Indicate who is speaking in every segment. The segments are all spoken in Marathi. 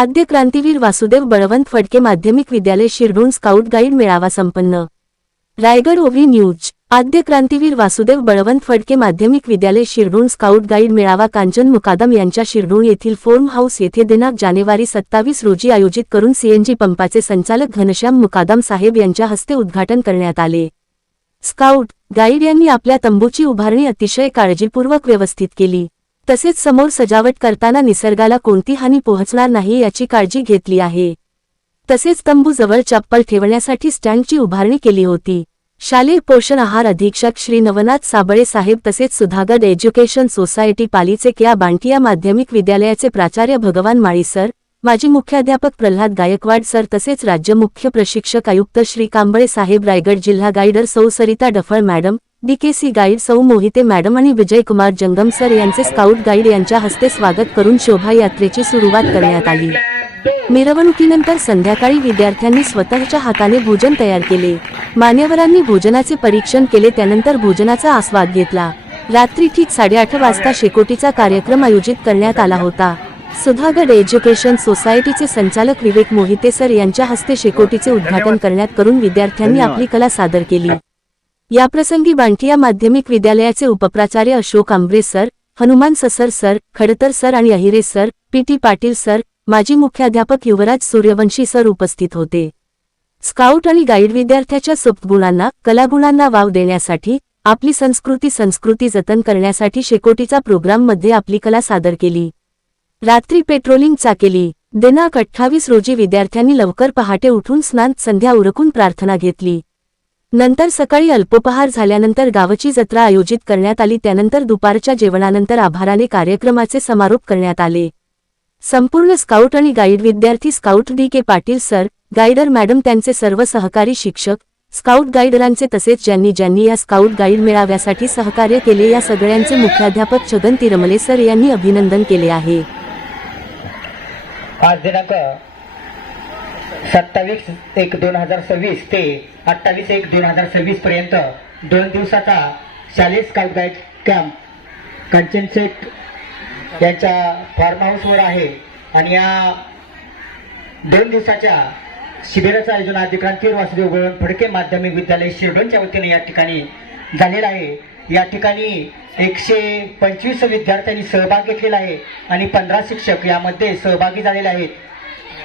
Speaker 1: आद्य क्रांतीवीर वासुदेव बळवंत फडके माध्यमिक विद्यालय शिरढोण स्काउट गाईड मेळावा संपन्न. Raigad O V news. आद्य क्रांतीवीर वासुदेव बळवंत फडके माध्यमिक विद्यालय शिरढोण स्काउट गाईड मेळावा कांचन मुकादम यांच्या शिरढोण येथील फोर्म हाऊस येथे दिनांक जानेवारी सत्तावीस रोजी आयोजित करून सीएनजी पंपाचे संचालक घनश्याम मुकादम साहेब यांच्या हस्ते उद्घाटन करण्यात आले. स्काउट गाईड यांनी आपल्या तंबूची उभारणी अतिशय काळजीपूर्वक व्यवस्थित केली. तसेच समोर सजावट करताना निसर्गाला कोणती हानी पोहोचणार नाही याची काळजी घेतली आहे. तसेच तंबूजवळ चप्पल ठेवण्यासाठी स्टँडची उभारणी केली होती. शालेय पोषण आहार अधीक्षक श्री नवनाथ साबळे साहेब तसेच सुधागड एज्युकेशन सोसायटी पालीचे या बांटिया माध्यमिक विद्यालयाचे प्राचार्य भगवान माळी सर माजी मुख्याध्यापक प्रल्हाद गायकवाड सर तसेच राज्य मुख्य प्रशिक्षक आयुक्त श्री कांबळे साहेब रायगड जिल्हा guider Sau Sarita Daphal madam DKC guide Sau Mohite madam आणि विजयकुमार जंगम सर यांचे स्काउट गाईड यांच्या हस्ते स्वागत करून शोभायात्रेची सुरुवात करण्यात आली. मिरवणुकीनंतर संध्याकाळी विद्यार्थ्यांनी स्वतःच्या हाताने भोजन तयार केले. मान्यवरांनी भोजनाचे परीक्षण केले त्यानंतर भोजनाचा आस्वाद घेतला. रात्री ठीक साडेआठ वाजता शेकोटीचा कार्यक्रम आयोजित करण्यात आला होता. सुधागड एज्युकेशन सोसायटीचे संचालक विवेक मोहिते सर यांच्या हस्ते शेकोटीचे उद्घाटन करण्यात करून विद्यार्थ्यांनी आपली कला सादर केली. याप्रसंगी बांटिया माध्यमिक विद्यालयाचे उपप्राचार्य अशोक आंबरे सर हनुमान ससर सर खडतर सर आणि Ahire sir P T Patil sir माजी मुख्याध्यापक युवराज सूर्यवंशी सर उपस्थित होते. स्काउट आणि गाईड विद्यार्थ्याच्या सुप्तगुणांना कलागुणांना वाव देण्यासाठी आपली संस्कृती संस्कृती जतन करण्यासाठी शेकोटीचा प्रोग्राममध्ये आपली कला सादर केली. रात्री पेट्रोलिंग चाकेली दिनांक अठ्ठावीस रोजी विद्यार्थ्यांनी लवकर पहाटे उठून स्नान संध्या उरकून प्रार्थना घेतली. नंतर सकाळी अल्पोपहार झाल्यानंतर गावची जत्रा आयोजित करण्यात आली. त्यानंतर दुपारच्या जेवणानंतर आभाराने कार्यक्रमाचे समारोप करण्यात आले. संपूर्ण स्काउट आणि गाईड विद्यार्थी scout D K Patil sir guider madam त्यांचे सर्व सहकारी शिक्षक स्काउट गाईडरांचे तसेच ज्यांनी ज्यांनी या स्काउट गाईड मेळाव्यासाठी सहकार्य केले या सगळ्यांचे मुख्याध्यापक छगन तिरमले सर यांनी अभिनंदन केले आहे.
Speaker 2: आज दिनांक सत्तावीस एक दोन हजार सव्वीस ते अठ्ठावीस एक दोन हजार सव्वीस पर्यंत दोन दिवसाचा शालेय scout guide camp Kanchan Seth यांच्या फार्म हाऊसवर आहे. आणि या दोन दिवसाच्या शिबिराचं आयोजन आदिक्रांतीवर वासुदेव गोळवण फडके माध्यमिक विद्यालय शिरडोनच्या वतीने या ठिकाणी झालेलं आहे. या ठिकाणी एकशे पंचवीस विद्यार्थ्यांनी सहभाग घेतलेला आहे आणि पंधरा शिक्षक यामध्ये सहभागी झालेले आहेत.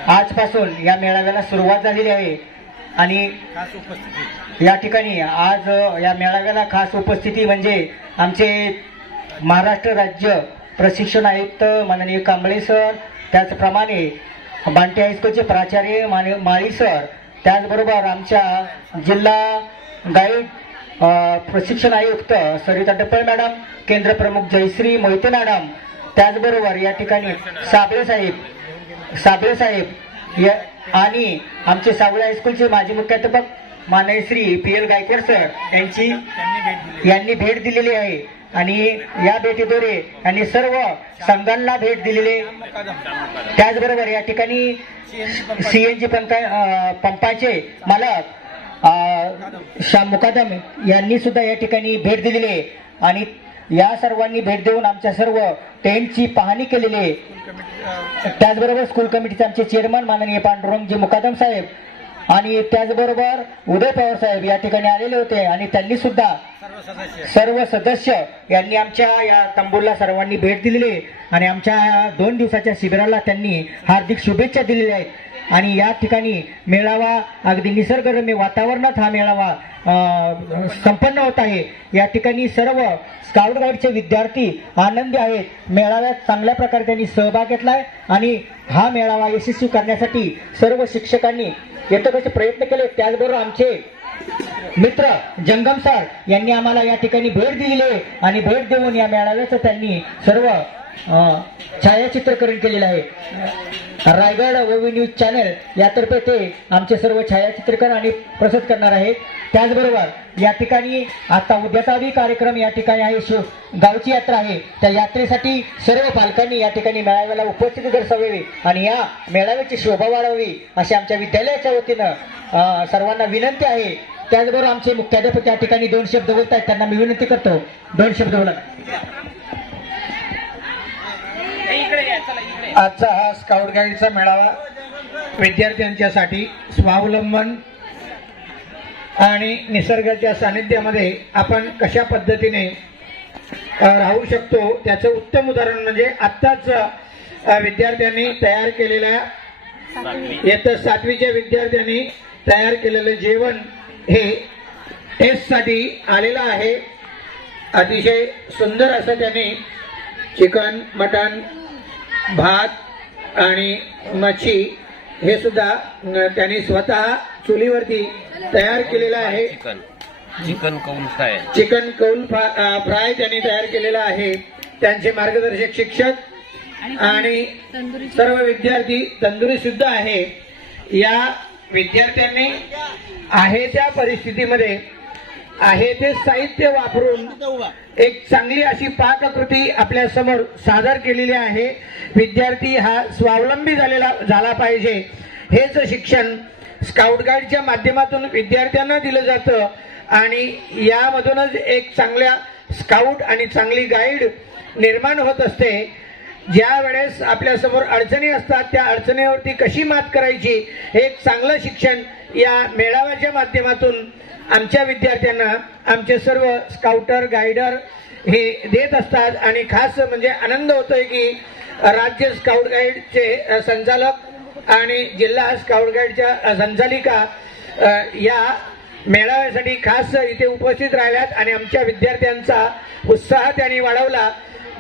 Speaker 2: आजपासून या मेळाव्याला सुरुवात झालेली आहे. आणि या ठिकाणी आज या मेळाव्याला खास उपस्थिती म्हणजे आमचे महाराष्ट्र राज्य प्रशिक्षण आयुक्त माननीय कांबळे सर त्याचप्रमाणे बांटे हायस्कूलचे प्राचार्य माने माळी सर त्याचबरोबर आमच्या जिल्हा गाईड प्रशिक्षण आयुक्त सरिता डप्पळ मॅडम केंद्र प्रमुख जयश्री मोहिते मॅडम त्याचबरोबर या ठिकाणी साबळे साहेब साबळे साहेब या आणि आमचे सावळे हायस्कूलचे माजी मुख्याध्यापक माननीय Shri P L Gaikwad sir यांची यांनी भेट दिलेली आहे. आणि या भेटीद्वारे यांनी सर्व संघांना भेट दिलेले त्याचबरोबर या ठिकाणी सीएनजी पंपा पंपाचे मालक श्याम मुकादम यांनी सुद्धा या ठिकाणी भेट दिलेली आहे. आणि या सर्वांनी भेट देऊन आमच्या सर्व टेंटची पाहणी केलेली आहे. त्याचबरोबर स्कूल कमिटीचे आमचे चेअरमन माननीय पांडुरंगजी मुकादम साहेब आणि त्याचबरोबर उदय पवार साहेब या ठिकाणी आलेले होते आणि त्यांनी सुद्धा सर्व सदस्य यांनी आमच्या या तंबूला सर्वांनी भेट दिलेली आहे. आणि आमच्या दोन दिवसाच्या शिबिराला त्यांनी हार्दिक शुभेच्छा दिलेल्या आहेत. आणि या ठिकाणी मेळावा अगदी निसर्गरम्य वातावरणात हा मेळावा संपन्न होत आहे. या ठिकाणी सर्व स्काउट गाईडचे विद्यार्थी आनंदी आहेत. मेळाव्यात चांगल्या प्रकारे त्यांनी सहभाग घेतला आहे आणि हा मेळावा यशस्वी करण्यासाठी सर्व शिक्षकांनी यथोचित प्रयत्न केले. त्याचबरोबर आमचे मित्र जंगम सर यांनी आम्हाला या ठिकाणी भेट दिली आणि भेट देऊन या मेळाव्याचं त्यांनी सर्व छायाचित्रकरण केलेलं आहे. रायगड ओवी न्यूज चॅनल यातर्फे ते आमचे सर्व छायाचित्रकरण आणि प्रसिद्ध करणार आहेत. त्याचबरोबर या ठिकाणी आता उद्याचाही कार्यक्रम या ठिकाणी आहे. गावची यात्रा आहे. त्या यात्रेसाठी सर्व पालकांनी या ठिकाणी मेळाव्याला उपस्थिती दर्शवावी आणि या मेळाव्याची शोभा वाढवावी अशी आमच्या विद्यालयाच्या वतीनं सर्वांना विनंती आहे. त्याचबरोबर आमचे मुख्याध्यापक या ठिकाणी दोन शब्द बोलत आहेत त्यांना मी विनंती करतो. दोन शब्द बोला.
Speaker 3: आजचा हा स्काउट गाईडचा मेळावा विद्यार्थ्यांच्यासाठी स्वावलंबन आणि निसर्गाच्या सानिध्यामध्ये आपण कशा पद्धतीने राहू शकतो त्याचं उत्तम उदाहरण म्हणजे आत्ताच विद्यार्थ्यांनी तयार केलेल्या इयत्ता सातवीच्या विद्यार्थ्यांनी तयार केलेलं जेवण हे टेस्टसाठी आलेलं आहे. अतिशय सुंदर असं त्यांनी चिकन मटण भात आणि मच्छी हे सुद्धा त्यांनी स्वतः चुलीवरती तयार केलेलं आहे.
Speaker 4: चिकन. चिकन कौल फ्राय
Speaker 3: चिकन कौल फ्राय त्यांनी तयार केलेला आहे. त्यांचे मार्गदर्शक शिक्षक आणि सर्व विद्यार्थी तंदुरुस्त सुद्धा आहे. या विद्यार्थ्यांनी आहे त्या परिस्थितीमध्ये आहे ते साहित्य वापरून एक चांगली अशी पाककृती आपल्यासमोर सादर केलेली आहे. विद्यार्थी हा स्वावलंबी झालेला झाला पाहिजे. हेच शिक्षण स्काउट गाईडच्या माध्यमातून विद्यार्थ्यांना दिलं जातं. आणि यामधूनच एक चांगल्या स्काउट आणि चांगली गाईड निर्माण होत असते. ज्या वेळेस आपल्यासमोर अडचणी असतात त्या अडचणीवरती कशी मात करायची हे एक चांगलं शिक्षण या मेळाव्याच्या माध्यमातून आमच्या विद्यार्थ्यांना आमचे सर्व स्काउटर गायडर हे देत असतात आणि खास म्हणजे आनंद होतोय की राज्य स्काउट गाईडचे संचालक आणि जिल्हा स्काउट गाईडच्या संचालिका या मेळाव्यासाठी खास इथे उपस्थित राहिल्यात आणि आमच्या विद्यार्थ्यांचा उत्साह त्यांनी वाढवला.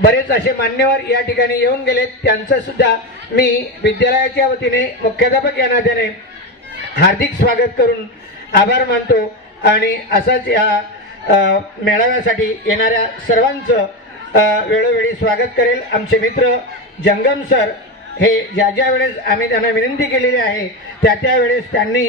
Speaker 3: बरेच असे मान्यवर या ठिकाणी येऊन गेलेत. त्यांचं सुद्धा मी विद्यालयाच्या वतीने मुख्याध्यापक या नात्याने हार्दिक स्वागत करून आभार मानतो. आणि असंच या मेळाव्यासाठी येणाऱ्या सर्वांचं वेळोवेळी स्वागत करेल. आमचे मित्र जंगम सर हे ज्या ज्या वेळेस आम्ही त्यांना विनंती केलेली आहे त्या त्या वेळेस त्यांनी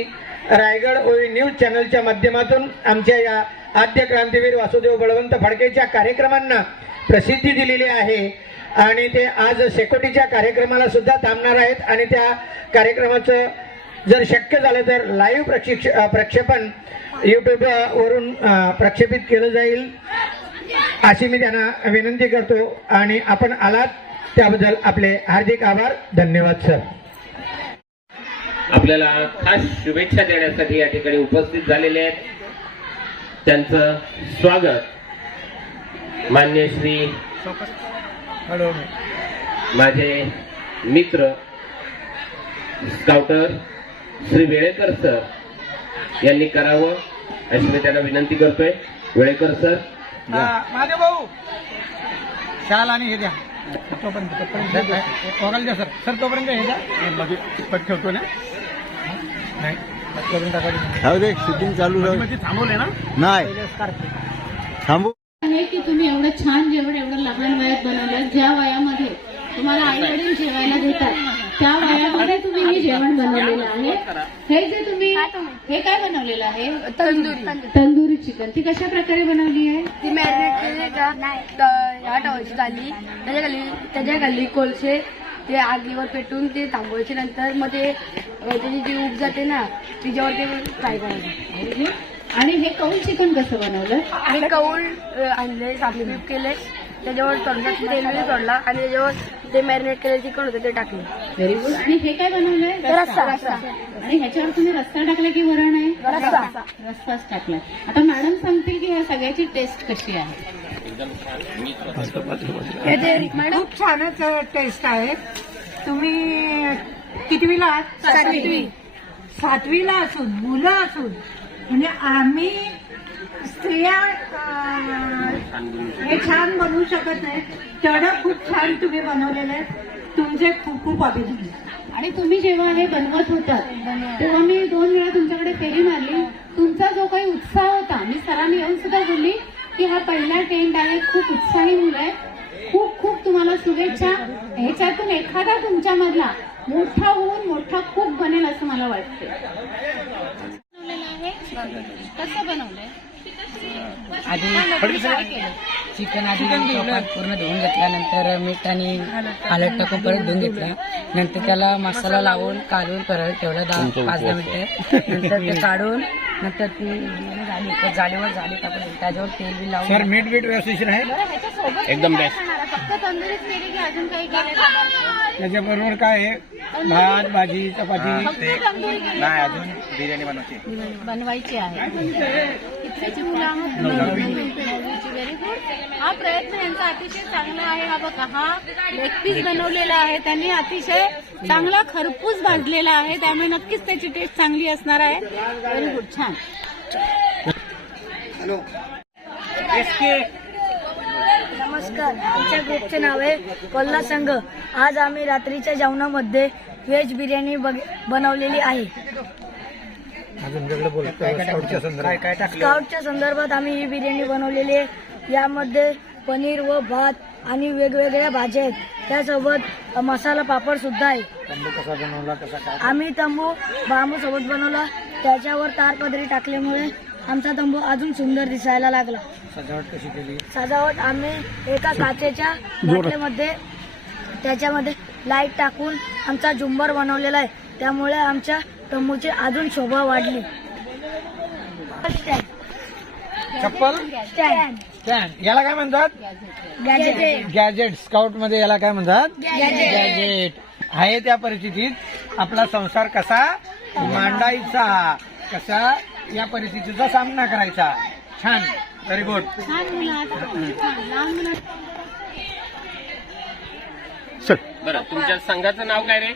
Speaker 3: रायगड ओवी न्यूज चॅनलच्या माध्यमातून आमच्या या आद्य क्रांतीवीर वासुदेव बळवंत फडकेच्या कार्यक्रमांना प्रसिद्धी दिलेली आहे. आणि ते आज शेकोटीच्या कार्यक्रमाला सुद्धा थांबणार आहेत आणि त्या कार्यक्रमाचं जर शक्य झालं तर लाईव्ह प्रशिक्ष अ, प्रक्षेपण यूट्यूब वरून अ, प्रक्षेपित केलं जाईल. अशी मी त्यांना विनंती करतो आणि आपण आलात त्याबद्दल आपले हार्दिक आभार. धन्यवाद सर
Speaker 4: आपल्याला खास शुभेच्छा देण्यासाठी या ठिकाणी उपस्थित झालेले आहेत. त्यांचं स्वागत मान्य श्री माझे मित्र स्काउटर श्री वेळेकर सर यांनी करावं अशी मी त्यांना विनंती करतोय. वेळेकर सर.
Speaker 3: माझे भाऊ. शाल आणि हे द्या. तोपर्यंत तोपर्यंत द्या. सर. सर तोपर्यंत हे द्या. हे मध्ये पट ठेवतो ना. नाही.
Speaker 5: दे शूटिंग चालू
Speaker 3: थांबवले ना.
Speaker 5: नाही. थांबू.
Speaker 6: आहे की तुम्ही एवढं छान जेवण एवढं लहान वयात बनवलं ज्या वयामध्ये तुम्हाला आई वडील जेवायला देतात त्या वयामध्ये तुम्ही हे जेवण बनवलेलं आहे हे जे तुम्ही हे काय बनवलेलं आहे?
Speaker 7: तंदुरी.
Speaker 6: तंदुरी. चिकन. ती कशा प्रकारे बनवली आहे?
Speaker 7: ती मॅरिनेट केली का ह्या ठेवायची झाली त्याच्याखाली त्याच्याखाली कोळसे ते आगीवर पेटून ते थांबवायचे नंतर मग ते त्याची जी उब जाते ना तिच्यावर ते फ्राय करायचे.
Speaker 6: आणि हे कौल चिकन कसं बनवलं?
Speaker 7: आणि कौल आणले साफीप केले त्याच्यावर थोडंसं तेल बिल सोडला आणि त्याच्यावर ते मॅरिनेट केलेलं चिकन होतं ते टाकले.
Speaker 6: व्हेरी गुड आणि हे काय बनवलंय?
Speaker 7: रस्सा. रस्सा.
Speaker 6: आणि ह्याच्यावर तुम्ही रस्सा टाकला की वरण आहे?
Speaker 7: रस्सा.
Speaker 6: रस्साच टाकलाय आता मॅडम सांगतील की ह्या सगळ्याची टेस्ट कशी आहे.
Speaker 8: खूप छानच टेस्ट आहे. तुम्ही कितवीला आहात?
Speaker 7: सातवी.
Speaker 8: सातवीला असून मुलं असून. म्हणजे आम्ही स्त्रिया अं, हे छान बनवू शकत नाही. तेवढं खूप छान तुम्ही बनवलेलं आहे. तुमचे खूप खूप अभिनंदन.
Speaker 6: आणि तुम्ही जेव्हा हे बनवत होतात तेव्हा मी दोन वेळा तुमच्याकडे फेरी मारली. तुमचा जो काही उत्साह होता मी सरांनी येऊन सुद्धा बोलली की हा पहिला टेंट आहे खूप उत्साही मुलं आहे. खूप खूप तुम्हाला शुभेच्छा. ह्याच्यातून एखादा तुमच्यामधला मोठा होऊन मोठा खूप बनेल असं मला वाटतं कसं बनवलंय?
Speaker 9: आधी चिकन आधी पूर्ण धुवून घेतल्यानंतर मीठ आणि हळद टाकून परत धुवून घेतला. नंतर त्याला मसाला लावून काढून परत ठेवला दहा पाच दहा मिनिटं. नंतर ते काढून नंतर ती झाली तर जाळीवर जाळी टाकून त्याच्यावर तेल बी लावून
Speaker 3: मीठ बीट व्यवस्थित आहे?
Speaker 4: एकदम बेस्ट
Speaker 6: फक्त तंदुरीच केली की अजून काही केलं नाही?
Speaker 10: त्याच्याबरोबर काय आहे? भात भाजी चपाती?
Speaker 11: नाही अजून बिर्याणी बनवायची.
Speaker 6: बनवायची आहे. कितवीची मुलं आहात नववीची व्हेरी गुड हा प्रयत्न यांचा अतिशय चांगला आहे. हा बघा हा लेग पीस बनवलेला आहे. त्यांनी अतिशय चांगला खरपूस भाजलेला आहे. त्यामुळे नक्कीच त्याची टेस्ट चांगली असणार आहे. व्हेरी गुड छान.
Speaker 12: नमस्कार. आमच्या ग्रुपचे नाव आहे कोल्हा संघ. आज आम्ही रात्रीच्या जेवणामध्ये व्हेज बिर्याणी बग- बनवलेली आहे.
Speaker 10: बोल स्काउटच्या संदर्भात. काय काय
Speaker 12: स्काउटच्या संदर्भात आम्ही ही बिर्याणी बनवलेली आहे. यामध्ये पनीर व भात आणि वेगवेगळ्या भाज्या आहेत. त्यासोबत मसाला पापड सुद्धा आहे.
Speaker 10: तंबू कसा बनवला कसा काय?
Speaker 12: आम्ही तंबू बांबू सोबत बनवला. त्याच्यावर तारपदरी टाकल्यामुळे आमचा तंबू अजून सुंदर दिसायला लागला.
Speaker 10: सजावट कशी केली?
Speaker 12: सजावट आम्ही एका काचेच्या बाटलीमध्ये त्याच्यामध्ये लाइट टाकून आमचा झुंबर बनवलेला आहे. त्यामुळे आमच्या तंबूची अजून शोभा वाढली.
Speaker 10: चप्पल?
Speaker 12: स्टँड
Speaker 10: स्टँड याला काय म्हणतात?
Speaker 12: गॅजेट
Speaker 10: गॅजेट स्काउटमध्ये याला काय म्हणतात? गॅजेट आहे त्या परिस्थितीत आपला संसार कसा? मांडायचा. कसा? या परिस्थितीचा सामना करायचा. छान. व्हेरी गुड
Speaker 4: बरं तुमच्या संघाचं नाव काय रे?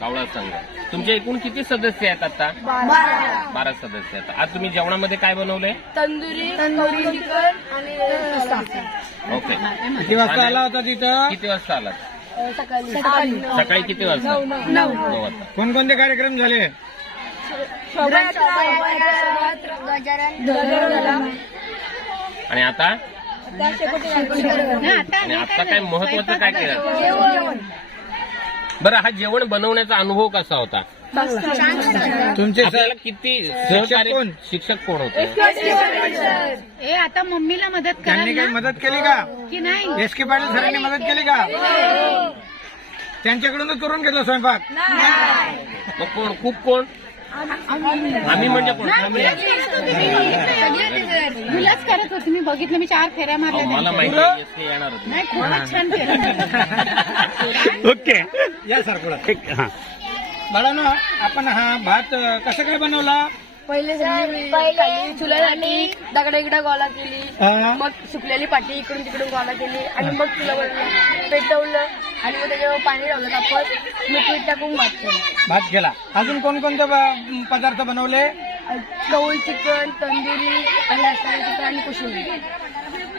Speaker 4: कावळा संघ. तुमचे एकूण किती सदस्य आहेत आता? बारा. सदस्य आहेत. आज तुम्ही जेवणामध्ये काय बनवलंय?
Speaker 12: तंदुरी तंदुरी चिकन आणि
Speaker 4: ओके.
Speaker 10: किती वाजता आला होता तिथं?
Speaker 4: किती वाजता आलात?
Speaker 12: सकाळी.
Speaker 4: किती वाजता? नऊ. वाजता.
Speaker 10: कोणकोणते कार्यक्रम झाले?
Speaker 4: आणि आता?
Speaker 6: नाही, आता
Speaker 4: आणि आता काय महत्वाचं काय केलं? बरं हा जेवण बनवण्याचा अनुभव कसा होता?
Speaker 10: तुमचे
Speaker 4: आपल्याला किती सहकारी
Speaker 10: कोण?
Speaker 4: शिक्षक कोण होते?
Speaker 6: ए आता मम्मीला मदत
Speaker 10: त्यांनी काही
Speaker 6: ना.
Speaker 10: मदत केली का?
Speaker 6: की नाही?
Speaker 10: एस के पाटील सरांनी मदत केली का? त्यांच्याकडूनच करून घेतला स्वयंपाक?
Speaker 4: मग कोण? खूप कोण? आम्ही म्हणजे
Speaker 6: मुलंच करत होती मी बघितलं मी चार फेऱ्या मारल्या
Speaker 4: मला. माहिती येणार होते.
Speaker 6: नाही खूपच छान फेऱ्या
Speaker 11: ओके.
Speaker 10: या सर पुढे
Speaker 11: हां.
Speaker 10: बाळानो आपण हा भात कसा काय बनवला?
Speaker 12: पहिले पहिले चुल्यासाठी दगड इकडे गोला केली.
Speaker 10: हा?
Speaker 12: मग सुकलेली पाटी इकडून तिकडून गोला केली आणि मग चुल्यावर पेटवलं आणि मग त्याच्यावर पाणी लावलं तापत मीठ मीठ टाकून भात केला.
Speaker 10: भात केला. अजून कोणकोणते ब- पदार्थ बनवले?
Speaker 12: कवळी चिकन तंदुरी आणि रस्त्याला चिकन आणि कुशुरी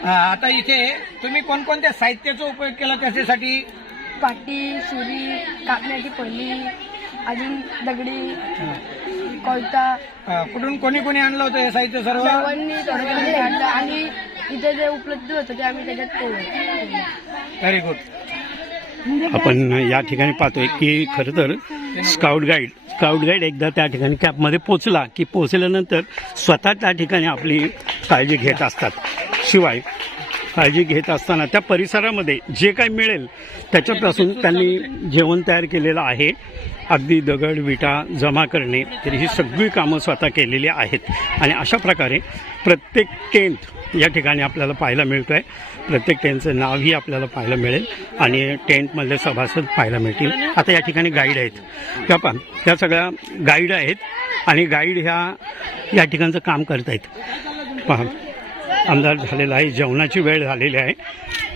Speaker 10: हा, आता इथे तुम्ही कोणकोणत्या साहित्याचा उपयोग केला त्याच्यासाठी?
Speaker 12: पाटी सुरी कापण्याची पहिली अजून दगडी. कोयता
Speaker 10: कुठून कोणी कोणी आणलं होतं हे साहित्य सर्व?
Speaker 12: सर्वांनी आणलं आणि इथे जे उपलब्ध होतं ते आम्ही त्याच्यात
Speaker 10: व्हेरी गुड
Speaker 11: आपण या ठिकाणी पाहतोय की खरं तर स्काउट गाईड स्काउट गाईड एकदा त्या ठिकाणी कॅम्पमध्ये पोचला की पोचल्यानंतर स्वतः त्या ठिकाणी आपली काळजी घेत असतात. शिवाय काळजी घेत असताना त्या परिसरामध्ये जे काही मिळेल त्याच्यापासून त्यांनी जेवण तयार केलेलं आहे. अगदी दगड विटा जमा करणे तर ही सगळी कामं स्वतः केलेली आहेत. आणि अशा प्रकारे प्रत्येक टेंट या ठिकाणी आपल्याला पाहायला मिळतो आहे प्रत्येक टेंटचं नावही आपल्याला पाहायला मिळेल आणि टेंटमधले सभासद पाहायला मिळतील. आता या ठिकाणी गाईड आहेत. त्या पहा त्या सगळ्या गाईड आहेत आणि गाईड ह्या या ठिकाणचं काम करत आहेत पहा अंदाज झालेला आहे जेवणाची वेळ झालेली आहे.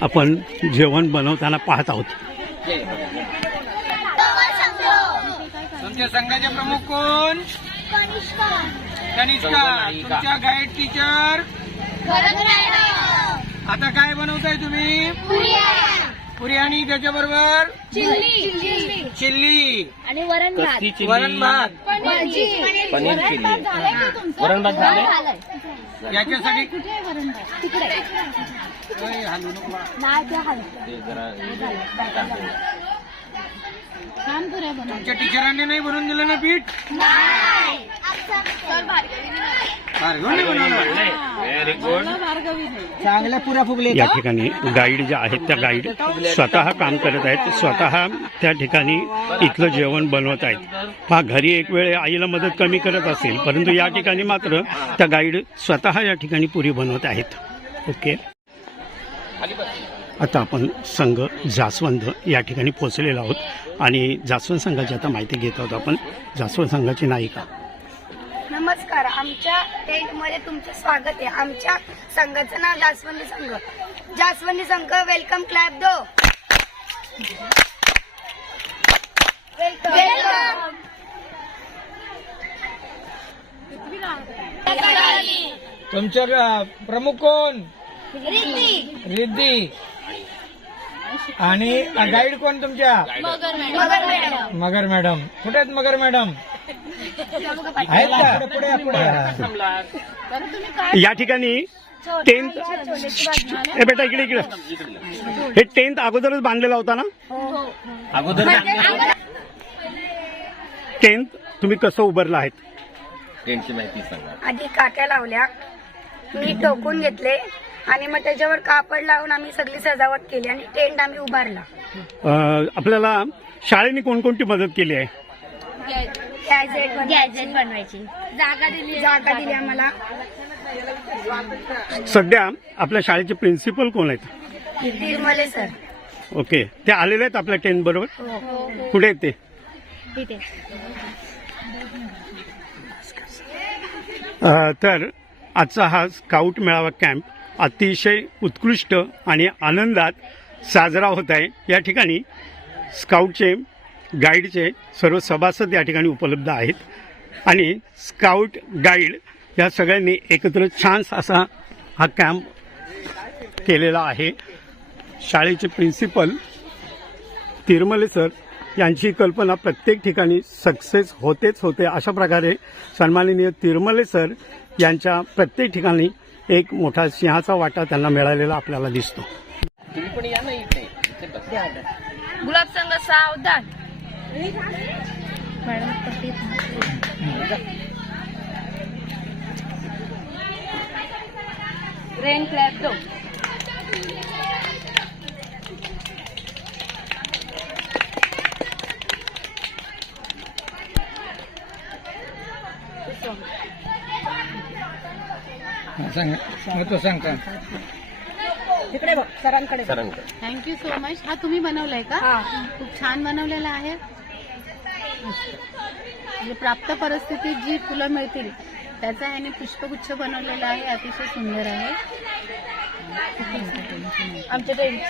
Speaker 11: आपण जेवण बनवताना पाहत आहोत.
Speaker 10: तुमच्या संघाचे प्रमुख कोण? कनिष्का. तुमच्या गाईड टीचर आता काय बनवताय तुम्ही? पुरी आणि त्याच्याबरोबर? चिल्ली.
Speaker 12: आणि वरण
Speaker 4: चिल्ली?
Speaker 10: वरण भात.
Speaker 4: पनीर. चिल्ली. वरण भात झाले
Speaker 10: याच्यासाठी
Speaker 6: कुठे आहे वरण भात? तिकडे.
Speaker 10: हालू नको बाळा.
Speaker 12: नाही ते हलक
Speaker 4: ते जरा
Speaker 6: छान पुऱ्या बनव
Speaker 10: तुमच्या टीचरांनी नाही बनवून दिलं ना पीठ?
Speaker 11: या ठिकाणी गाईड ज्या आहेत त्या गाईड स्वतः काम करत आहेत स्वतः त्या ठिकाणी इथलं जेवण बनवत आहेत. पहा घरी एक वेळ आईला मदत कमी करत असेल परंतु या ठिकाणी मात्र त्या गाईड स्वतः या ठिकाणी पुरी बनवत आहेत. ओके. आता आपण संघ जास्वंद या ठिकाणी पोहोचलेलो आहोत. आणि जास्वंद संघाची आता माहिती घेत आहोत आपण. जास्वंद संघाची नायिका.
Speaker 7: नमस्कार आमच्या टेंटमध्ये तुमचं स्वागत आहे. आमच्या संघाचं नाव जास्वंदी संघ. जास्वंदी संघ वेलकम क्लॅप दो. वेलकम
Speaker 10: तुमचे अ, प्रमुख कोण? रिद्धी. आणि गाईड कोण तुमच्या? मगर मॅडम. कुठे आहेत मगर मॅडम? आहेत का? पुढे पुढे या, पुढे. या.
Speaker 11: या ठिकाणी ए बेटा इकडे इकडे. हे टेंथ अगोदरच बांधलेला होता ना?
Speaker 4: अगोदर
Speaker 11: टेंथ तुम्ही कसं उभारलं आहेत?
Speaker 4: टेंटची माहिती सांगा.
Speaker 7: आधी काट्या लावल्या. मी टोकून घेतले. आणि मग त्याच्यावर कापड लावून आम्ही सगळी सजावट केली आणि टेंट आम्ही उभारला.
Speaker 11: अं, आपल्याला शाळेने कोणकोणती मदत केली आहे?
Speaker 7: गॅजेट गॅजेट बनवायची. जागा दिली जागा दिली आम्हाला.
Speaker 11: सध्या आपल्या शाळेचे प्रिन्सिपल कोण आहेत?
Speaker 7: निर्मले सर.
Speaker 11: ओके. ते आलेले आहेत आपल्या टेंथ बरोबर? कुठे आहेत ते?
Speaker 7: तिथे
Speaker 11: अ, तर आजचा हा स्काउट मेळावा कॅम्प अतिशय उत्कृष्ट आणि आनंदात साजरा होत आहे. या ठिकाणी स्काउटचे गाईडचे सर्व सभासद या ठिकाणी उपलब्ध आहेत. आणि स्काउट गाईड या सगळ्यांनी एकत्र छान असा हा कॅम्प केलेला आहे. शाळेचे प्रिन्सिपल तिरमले सर यांची कल्पना प्रत्येक ठिकाणी सक्सेस होतेच होते. अशा प्रकारे सन्माननीय तिरमले सर यांच्या प्रत्येक ठिकाणी एक मोठा सिंहाचा वाटा त्यांना मिळालेला आपल्याला दिसतो.
Speaker 4: तुम्ही पण या ना इथे इथे बसा.
Speaker 7: गुलाब संघ सावधान. रेन क्लॅप दो
Speaker 10: हा, सांगा. मग तो सांग का
Speaker 4: सरांकडे
Speaker 6: थँक्यू सो मच हा तुम्ही बनवलाय का? खूप छान बनवलेला आहे. म्हणजे प्राप्त परिस्थितीत जी फुलं मिळतील त्याचा ह्याने पुष्पगुच्छ बनवलेला आहे. अतिशय सुंदर आहे.
Speaker 7: आमच्या टेंट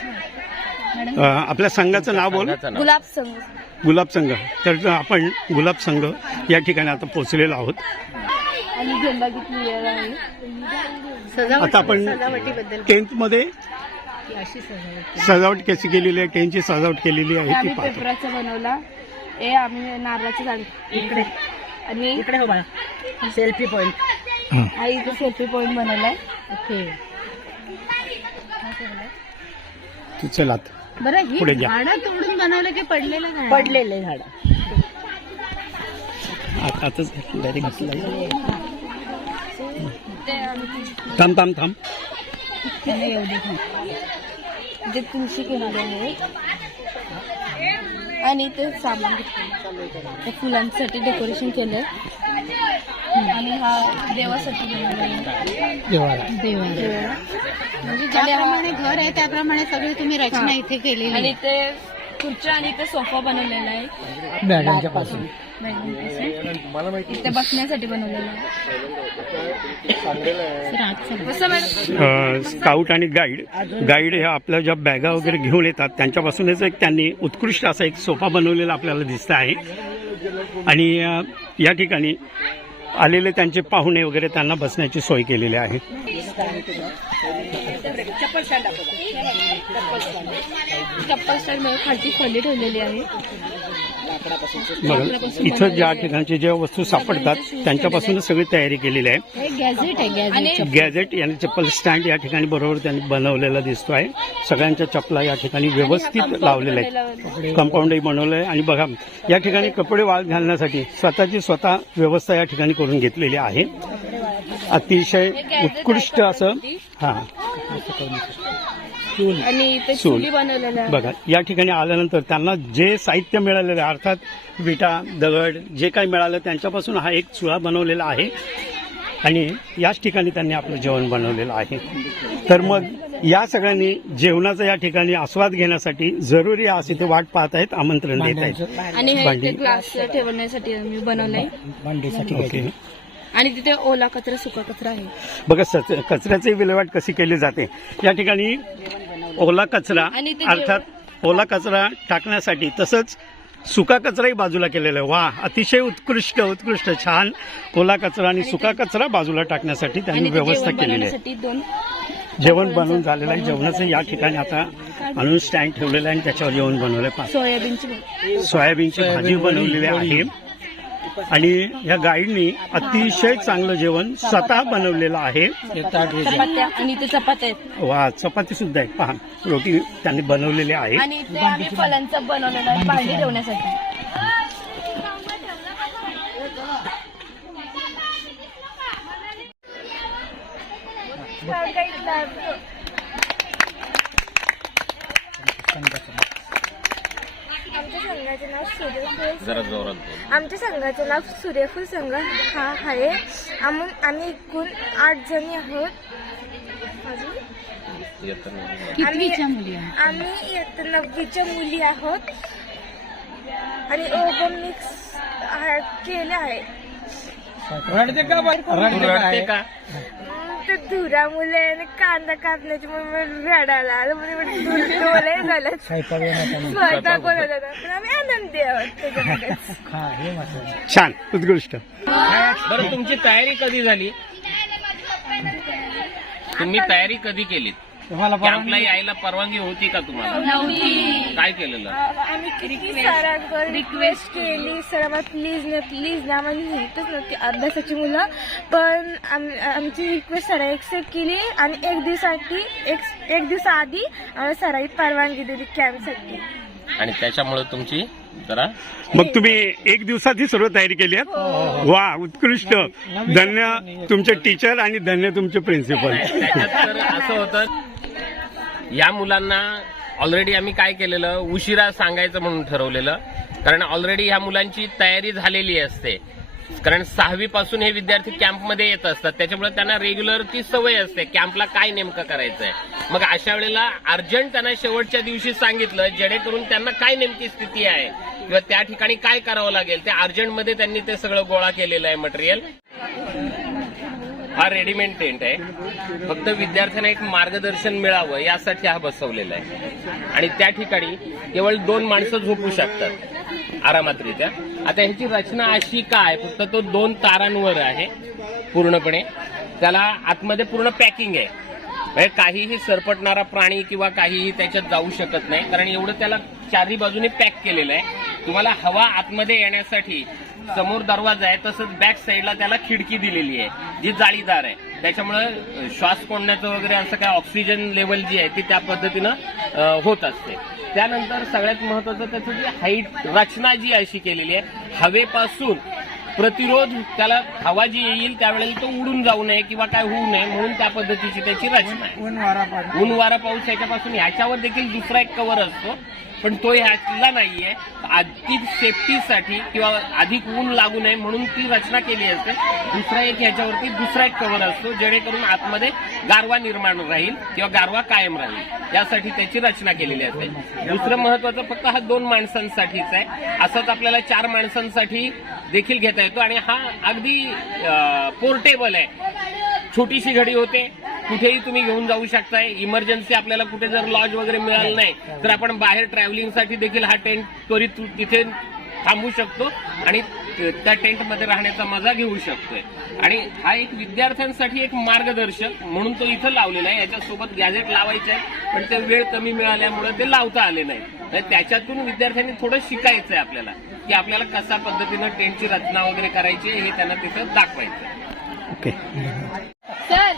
Speaker 6: मॅडम?
Speaker 11: अ, आपल्या संघाचं नाव बोल.
Speaker 7: गुलाब संघ.
Speaker 11: गुलाब संघ. तर आपण गुलाब संघ या ठिकाणी आता पोहोचलेलो आहोत.
Speaker 7: आणि झेंडा घेतली
Speaker 11: आता आपण
Speaker 6: सजावटीबद्दल
Speaker 11: टेंथमध्ये
Speaker 6: अशी सजावट
Speaker 11: सजावट कशी केलेली आहे? टेंथची सजावट केलेली
Speaker 7: हे
Speaker 11: आहे ती
Speaker 7: आम्ही
Speaker 11: पाहतो.
Speaker 7: पेपराचा बनवला. हे आम्ही नारळाचं झाड इकडे. आणि
Speaker 9: इकडे हो बाळा. सेल्फी पॉइंट
Speaker 7: हा. इथे सेल्फी पॉईंट बनवलाय.
Speaker 6: ओके.
Speaker 11: तू चल आता.
Speaker 6: बरं ही
Speaker 11: घ्या.
Speaker 6: झाडं तोडून बनवलं की पडलेलं झाड?
Speaker 9: पडलेले झाड.
Speaker 11: आता आताच डायरेक्ट थांब थांब थांब.
Speaker 7: जे तुळशी केलेली आहे आणि ते सामान घेतलं त्या फुलांसाठी डेकोरेशन केलंय. आणि हा देवासाठी
Speaker 10: देवाला.
Speaker 6: म्हणजे ज्याप्रमाणे घर आहे त्याप्रमाणे सगळी तुम्ही रचना इथे केलेली
Speaker 7: आणि
Speaker 6: आहे.
Speaker 7: ते खुर्च्या आणि ते सोफा बनवलेला आहे.
Speaker 10: बॅगांच्या पासून.
Speaker 7: इथे बसण्यासाठी बनवलेला आहे.
Speaker 11: स्काउट आणि गाईड. गाईड हे आपल्या ज्या बॅगा वगैरे घेऊन येतात त्यांच्यापासूनच एक त्यांनी उत्कृष्ट असा एक सोफा बनवलेला आपल्याला दिसत आहे. आणि या ठिकाणी आलेले त्यांचे पाहुणे वगैरे त्यांना बसण्याची सोय केलेली आहे.
Speaker 7: चप्पल स्टँड खालची खोली ठेवलेली आहे.
Speaker 11: बघा इथं ज्या ठिकाणचे ज्या वस्तू सापडतात त्यांच्यापासूनच सगळी तयारी केलेली आहे.
Speaker 6: गॅझेट आहे गॅझेट
Speaker 11: गॅजेट यानी चप्पल स्टँड या ठिकाणी बरोबर त्यांनी बनवलेला दिसतो आहे सगळ्यांच्या चपला या ठिकाणी व्यवस्थित लावलेल्या आहेत कंपाऊंडही बनवलं आहे. आणि बघा या ठिकाणी कपडे वाळत घालण्यासाठी स्वतःची स्वतः व्यवस्था या ठिकाणी करून घेतलेली आहे. अतिशय उत्कृष्ट असं हा.
Speaker 7: आणि ते
Speaker 11: चूल.
Speaker 7: चुली बनवलेल्या
Speaker 11: बघा या ठिकाणी आल्यानंतर त्यांना जे साहित्य मिळालेलं आहे अर्थात विटा दगड जे काही मिळालं त्यांच्यापासून हा एक चुळा बनवलेला आहे. आणि याच ठिकाणी त्यांनी आपलं जेवण बनवलेलं आहे. तर मग या सगळ्यांनी जेवणाचा या ठिकाणी आस्वाद घेण्यासाठी जरुरी आज इथे वाट पाहत आहेत आमंत्रण देत आहेत.
Speaker 7: आणि हे
Speaker 11: भांडी.
Speaker 7: इथे ग्लास ठेवण्यासाठी मी बनवलंय.
Speaker 10: भांडीसाठी
Speaker 11: ओके.
Speaker 7: आणि तिथे ओला कचरा सुका कचरा आहे.
Speaker 11: बघा सच- कचऱ्याची विल्हेवाट कशी केली जाते. या ठिकाणी ओला कचरा अर्थात ओला कचरा टाकण्यासाठी तसंच सुका कचराही बाजूला केलेला आहे. वा अतिशय उत्कृष्ट उत्कृष्ट छान ओला कचरा आणि सुका कचरा बाजूला टाकण्यासाठी त्यांनी व्यवस्था केलेली आहे. जेवण बनवून झालेलं आहे. जेवणाचं या ठिकाणी आता आणून स्टँड ठेवलेलं आहे आणि त्याच्यावर जेवण बनवलं आहे.
Speaker 7: सोयाबीनची भाजी
Speaker 11: बनवलेली आहे. आणि या गाईडनी अतिशय चांगलं जेवण स्वतः बनवलेलं आहे.
Speaker 7: चपात्या आणि इथे चपात्या आहेत.
Speaker 11: वा चपाती सुद्धा आहे पहा रोटी त्यांनी बनवलेली आहे.
Speaker 7: आणि इथे आम्ही फलांचं बनवलेलं आहे भांडी ठेवण्यासाठी
Speaker 13: आमच्या संघाचे नाव सूर्यफूल
Speaker 4: जरा जोरात बोल.
Speaker 13: आमच्या संघाचे नाव सूर्यफूल संघ हा आहे. आम्ही आम्ही एकूण आठ जणी आहोत. अजून
Speaker 4: येताना.
Speaker 6: कितवीच्या मुली आहे
Speaker 13: आम्ही इयत्ता नववीच्या मुली आहोत. आणि ओबम मिक्स केलं आहे.
Speaker 10: रडते का? रडते का?
Speaker 13: ते धुरा मुले आणि कांदा कापण्याची म्हणून रडायला आलं. म्हणजे झालं.
Speaker 10: स्वयंपाक
Speaker 13: होता. पण आम्ही आनंदी आहोत त्याच्यामध्येच.
Speaker 11: छान उत्कृष्ट.
Speaker 4: बरं तुमची तयारी कधी झाली? तुम्ही तयारी कधी केलीत?
Speaker 10: तुम्हाला
Speaker 4: कॅम्पला
Speaker 10: परवानगी
Speaker 4: यायला परवानगी होती का तुम्हाला? काय केलेलं?
Speaker 13: आम्ही किती सरांवर रिक्वेस्ट केली. सर आम्हाला प्लीज ना प्लीज ना आम्हाला लिहितच नव्हती अभ्यासाची मुलं. पण आम- आमची रिक्वेस्ट सरांनी एक्सेप्ट केली आणि एक दिवसासाठी एक एक दिवसाआधी आम्हाला सरांनी परवानगी दिली कॅम्पसाठी
Speaker 4: आणि त्याच्यामुळे तुमची जरा
Speaker 11: मग तुम्ही एक दिवसाची सर्व तयारी केली आहे वा उत्कृष्ट. धन्य तुमचे टीचर आणि धन्य तुमचे प्रिन्सिपल
Speaker 4: त्याच्यात तर असं होतं या मुलांना ऑलरेडी आम्ही काय केलेलं? उशिरा सांगायचं म्हणून ठरवलेलं. कारण ऑलरेडी ह्या मुलांची तयारी झालेली असते. कारण सहावी पासून हे विद्यार्थी कॅम्पमध्ये येत असतात. त्याच्यामुळे त्यांना रेग्युलर ती सवय असते. कॅम्पला काय नेमकं करायचंय? मग अशा वेळेला अर्जंट त्यांना शेवटच्या दिवशी सांगितलं जेणेकरून त्यांना काय नेमकी स्थिती आहे? किंवा त्या ठिकाणी काय करावं लागेल? ते अर्जंटमध्ये त्यांनी ते सगळं गोळा केलेलं आहे मटेरियल हा रेडीमेड टेंट आहे. फक्त विद्यार्थ्यांना एक मार्गदर्शन मिळावं यासाठी हा बसवलेला आहे. आणि त्या ठिकाणी केवळ दोन माणसं झोपू शकतात आरामातरित्या. आता ह्याची रचना अशी काय फक्त तो दोन तारांवर आहे पूर्णपणे. त्याला आतमध्ये पूर्ण पॅकिंग आहे. म्हणजे काहीही सरपटणारा प्राणी किंवा काहीही त्याच्यात जाऊ शकत नाही. कारण एवढं त्याला चारही बाजूने पॅक केलेलं आहे. तुम्हाला हवा आतमध्ये येण्यासाठी समोर दरवाजा आहे तसंच बॅक साईडला त्याला खिडकी दिलेली आहे जी जाळीदार आहे. त्याच्यामुळे श्वास कोंडण्याचं वगैरे असं काय ऑक्सिजन लेवल जी आहे ती त्या पद्धतीनं होत असते. त्यानंतर सगळ्यात महत्वाचं त्याचं जी हाईट रचना जी अशी केलेली आहे हवेपासून प्रतिरोध त्याला हवा जी येईल त्यावेळेला तो उडून जाऊ नये किंवा काय होऊ नये म्हणून त्या पद्धतीची त्याची रचना आहे.
Speaker 10: ऊन वारा
Speaker 4: पाऊस. ह्याच्यापासून ह्याच्यावर देखील दुसरा एक कव्हर असतो. पण तो ह्यातला नाहीये. अधिक सेफ्टीसाठी किंवा अधिक ऊन लागू नये म्हणून ती रचना केली असते. दुसरा एक ह्याच्यावरती दुसरा एक कव्हर असतो जेणेकरून आतमध्ये गारवा निर्माण राहील किंवा गारवा कायम राहील. यासाठी त्याची रचना केलेली असते. दुसरं महत्वाचं फक्त हा दोन माणसांसाठीच आहे. असंच आपल्याला चार माणसांसाठी देखील घेता येतो आणि हा अगदी पोर्टेबल आहे. छोटीशी घडी होते कुठेही तुम्ही घेऊन जाऊ शकताय. इमर्जन्सी आपल्याला कुठे जर लॉज वगैरे मिळालं नाही तर आपण बाहेर ट्रॅव्हलिंगसाठी देखील हा टेंट त्वरित तिथे थांबू शकतो आणि त्या टेंटमध्ये राहण्याचा मजा घेऊ शकतोय. आणि हा एक विद्यार्थ्यांसाठी एक मार्गदर्शक म्हणून तो इथं लावलेला आहे. याच्यासोबत गॅजेट लावायचं आहे पण ते वेळ कमी मिळाल्यामुळे ते लावता आले नाही. तर त्याच्यातून विद्यार्थ्यांनी थोडं शिकायचं आहे आपल्याला की आपल्याला कशा पद्धतीनं टेंटची रचना वगैरे करायची आहे हे त्यांना तिथं दाखवायचं
Speaker 11: ओके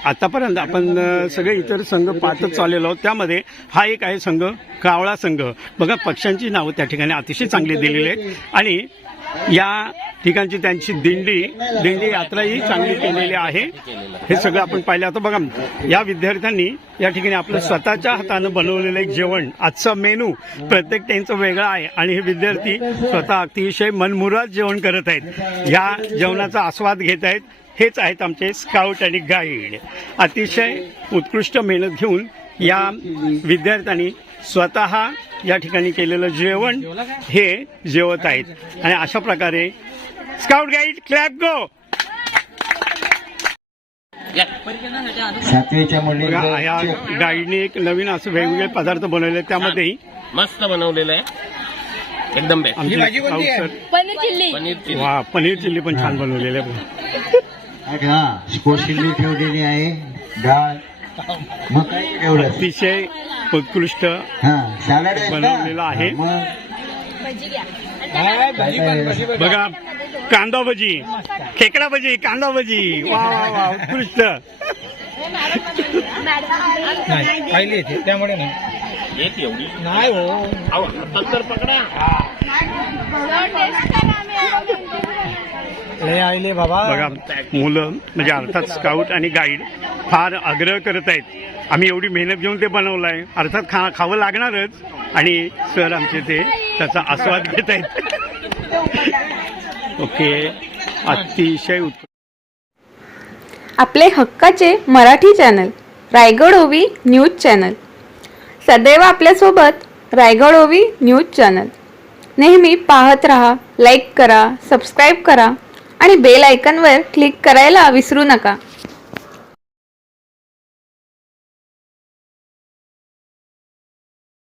Speaker 11: आतापर्यंत आपण सगळे इतर संघ पाहतच चाललेलो आहोत. त्यामध्ये हा एक आहे संघ कावळा संघ. बघा पक्ष्यांची नावं त्या ठिकाणी अतिशय चांगली दिलेली आहेत. आणि या ठिकाणची त्यांची दिंडी दिंडी यात्रा ही चांगली केलेली आहे. हे सगळं आपण पाहिलं. आता बघा या विद्यार्थ्यांनी या ठिकाणी आपलं स्वतःच्या हातानं बनवलेलं एक जेवण आजचा मेनू प्रत्येक त्यांचं वेगळं आहे. आणि हे विद्यार्थी स्वतः अतिशय मनमुराद जेवण करत आहेत. या जेवणाचा आस्वाद घेत आहेत. हेच आहेत आमचे स्काउट आणि गाईड. अतिशय उत्कृष्ट मेहनत घेऊन या विद्यार्थ्यांनी स्वतः या ठिकाणी केलेलं जेवण हे जेवत आहेत. आणि अशा प्रकारे स्काउट गाईड क्लॅप गो
Speaker 5: सातवीच्या
Speaker 11: या गाईडने एक नवीन असं वेगवेगळे पदार्थ बनवले त्यामध्ये
Speaker 4: मस्त बनवलेलं आहे. एकदम
Speaker 7: पनीर चिल्ली.
Speaker 11: वा पनीर चिल्ली पण छान बनवलेलं आहे.
Speaker 5: हा कोशिंबीर ठेवलेली आहे डाळ मग काय ठेवलं
Speaker 11: अतिशय उत्कृष्ट
Speaker 5: हा सॅलड
Speaker 11: बनवलेलं आहे. बघा कांदा भजी खेकडा भजी कांदा भजी वा वा वा उत्कृष्ट.
Speaker 10: नाही खायली येते त्यामुळे नाही.
Speaker 4: एवढी
Speaker 10: नाही हो.
Speaker 4: अहो, हातात तर पकडा
Speaker 10: लय आईले बाबा.
Speaker 11: बघा मुलं म्हणजे अर्थात स्काउट आणि गाईड फार आग्रह करत आहेत. आम्ही एवढी मेहनत घेऊन ते बनवलं आहे. अर्थात खा खावं लागणारच. आणि सर आमचे ते त्याचा आस्वाद घेत आहेत. ओके. अतिशय उत्तम
Speaker 14: आपले हक्काचे मराठी चॅनल रायगड ओवी न्यूज चॅनल. सदैव आपल्यासोबत रायगड ओवी न्यूज चॅनल. नेहमी पाहत रहा लाईक करा सबस्क्राईब करा आणि बेल आयकनवर क्लिक करायला विसरू नका.